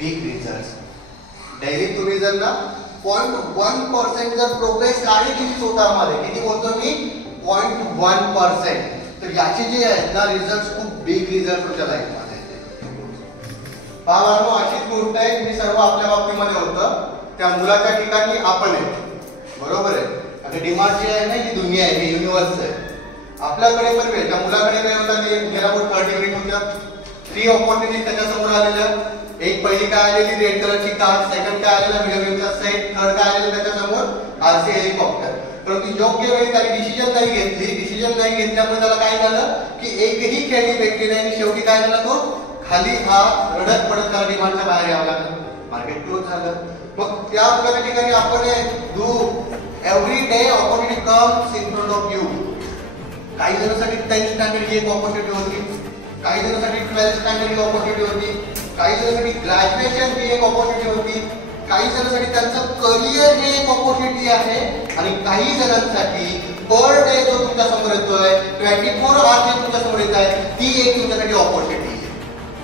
Big result. Daily तुम्ही जर ना 0.1% जर प्रोग्रेस काढली तुमची स्वतःमध्ये, किती बोलतो मी 0.1%, तर याचे जे आहेत ना रिझल्ट खूप बिग रिझल्ट तुमच्या लाईफमध्ये येते. पहा अशीच गोष्ट आहे, मी सर्व आपल्या बाबतीमध्ये होतं. त्या मुलाच्या ठिकाणी आपण आहे, बरोबर आहे. आता डिमांड जी आहे ना ही दुनिया आहे, ही युनिव्हर्स आहे. आपल्याकडे पण वेळ, त्या मुलाकडे काय होता की गेला पण 30 मिनिट होत्या. 3 ऑपॉर्च्युनिटी त्याच्यासमोर आलेल्या. एक पहिली काय आलेली रेड कलरची कार, सेकंड काय आलेला व्हिडिओ गेमचा सेट, थर्ड काय आलेला त्याच्यासमोर आरसी हेलिकॉप्टर. परंतु योग्य वेळी त्याने डिसिजन नाही घेतली. डिसिजन नाही घेतल्यामुळे त्याला काय झालं की एकही खेळणी भेटली नाही आणि शेवटी काय झाला तो खाली हा रडत पडत त्याला डिमांडच्या बाहेर यावं लागलं. मार्केट क्लोज झालं. मग त्या मुलाच्या ठिकाणी आपण do every day opportunity comes in front of you. काही जणांसाठी 10th स्टँडर्ड ही एक ऑपॉर्च्युनिटी होती, काही जणांसाठी 12th स्टँडर्ड ही ऑपॉर्च्युनिटी होती, काही जणांसाठी ग्रॅज्युएशन ही एक ऑपॉर्च्युनिटी होती, काही जणांसाठी त्यांचं करिअर हे एक ऑपॉर्च्युनिटी आहे, आणि काही जणांसाठी पर डे जो तुमच्या समोर येतोय 24 आवर्स जे तुमच्या समोर येत आहे ती एक तुमच्यासाठी ऑपॉर्च्युनिटी आहे.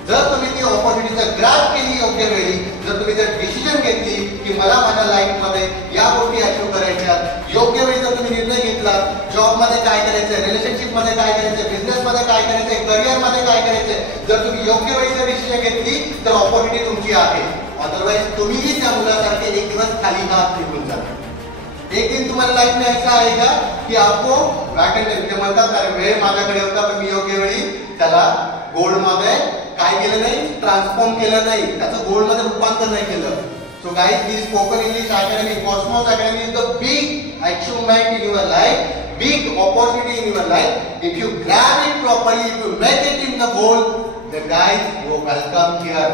जर तुम्ही ती ऑपॉर्च्युनिटीचा ग्रॅब केली योग्य वेळी, जर तुम्ही जर डिसिजन घेतली की मला माझ्या लाईफमध्ये या गोष्टी अचीव्ह करायच्या, योग्य वेळी जर तुम्ही निर्णय घेतला, जॉब मध्ये काय करायचंय, रिलेशनशिप मध्ये काय करायचंय, बिझनेस मध्ये काय करायचंय, करिअर मध्ये काय करायचंय, जर तुम्ही योग्य वेळी जर डिसिजन घेतली तर ऑपॉर्च्युनिटी तुमची आहे. अदरवाइज तुम्हीही त्या मुलासारखे एक दिवस खाली हात निघून जाता. एक दिन तुम्हाला लाईफ में ऐसा आएगा की आपको वैकेंट म्हणतात अरे वेळ माझ्याकडे होता पण मी योग्य वेळी त्याला गोल्ड मध्ये काय केलं नाही, ट्रान्सफॉर्म केलं नाही, त्याचं गोल्ड मध्ये रूपांतर नाही केलं. So guys, this spoken English academy, Cosmos academy is the big achievement in your life, big opportunity in your life. If you grab it properly, if you make it in the goal, then guys, you welcome here.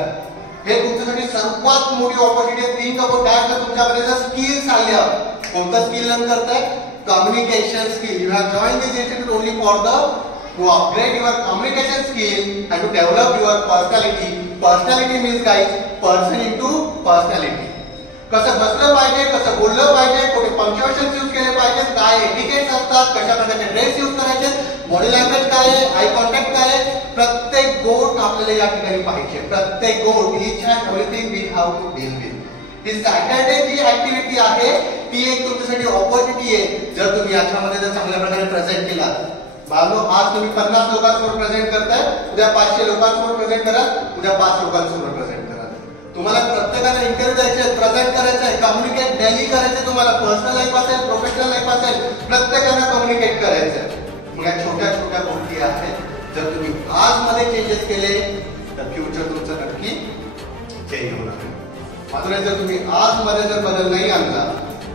हे तुमच्यासाठी सर्वात मोठी opportunity आहे. Think about that. जर तुमच्याकडे जर skills आल्या, कोणतं स्किल लर्न करताय? Communication skill. You have join this institute only for the to upgrade your communication skill and to develop your personality. Personality means guys person into personality. कसं बसलं पाहिजे, कसं बोललं पाहिजे, कुठे पंक्च्युएशन यूज केले पाहिजे, काय एटिकेट्स असतात, कशा प्रकारचे ड्रेस यूज करायचे, बॉडी लँग्वेज काय आहे, आय कॉन्टॅक्ट काय आहे, प्रत्येक गोष्ट आपल्याला या ठिकाणी पाहिजे. प्रत्येक गोष्ट, each and everything we have to deal with. ही सॅटर्डे जी ऍक्टिव्हिटी आहे ती एक तुमच्यासाठी ऑपॉर्च्युनिटी आहे. जर तुम्ही याच्यामध्ये जर चांगल्या प्रकारे प्रेझेंट केला, बाबा आज तुम्ही 50 लोकांसमोर प्रेझेंट करताय, उद्या 500 लोकांसमोर प्रेझेंट करा, उद्या 5 लोकांसमोर प्रेझेंट करा. तुम्हाला प्रत्येकाला इंटरव्ह्यू द्यायचे, प्रेझेंट करायचं आहे, कम्युनिकेट डेली करायचं. तुम्हाला पर्सनल लाईफ असेल, प्रोफेशनल लाईफ असेल, प्रत्येकाला कम्युनिकेट करायचं. या छोट्या छोट्या गोष्टी आहेत. जर तुम्ही आज मध्ये चेंजेस केले तर फ्युचर तुमचं नक्की चेंज होणार आहे. मात्र जर तुम्ही आज मध्ये जर बदल नाही आणला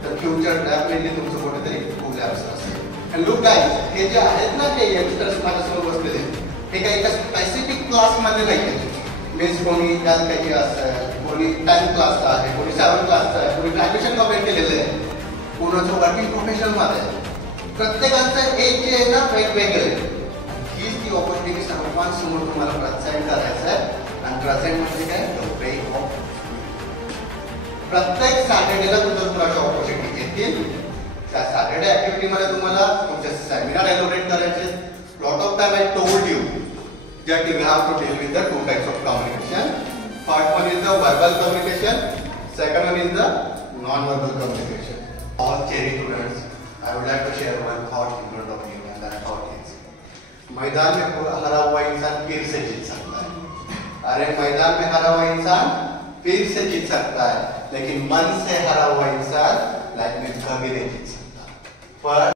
तर फ्युचर डेफिनेटली तुमचं कुठेतरी कोलॅप्स असेल. आणि लुक गाइस, हे जे आहेत ना ते यंगस्टर्स माझ्यासमोर बसलेले, हे काही एका स्पेसिफिक क्लास मध्ये नाही आहेत. मीन्स कोणी त्याची असतं, कोणी 10th क्लासचा आहे, कोणी 7th क्लासचा आहे, कोणी ग्रॅज्युएशन कंप्लीट केलेलं आहे, कोणाचं वर्किंग प्रोफेशनल मध्ये आहे. प्रत्येकाचं एज जे आहे ना वेगवेगळं आहे. हीच ती ऑपॉर्च्युनिटी सर्वांसमोर तुम्हाला प्रेझेंट करायचं आहे. आणि प्रेझेंट म्हणजे काय, द वे ऑफ. प्रत्येक सॅटर्डेला तुमच्या मुलाच्या ऑपॉर्च्युनिटी येतील. त्या सॅटर्डे ऍक्टिव्हिटी मध्ये तुम्हाला तुमचे सेमिनार एलोबरेट करायचे. Lot of time I told you that you have to deal with the two types of communication. Part one is the verbal communication, second one is the non-verbal communication. All cherry students, I would like to share one thought in front of you, and that thought is: मैदान में हरा हुआ इंसान फिर से जीत सकता है. अरे मैदान में हरा हुआ इंसान फिर से जीत सकता है, लेकिन मन से हरा हुआ इंसान लाइफ में कभी नहीं जीत सकता. पर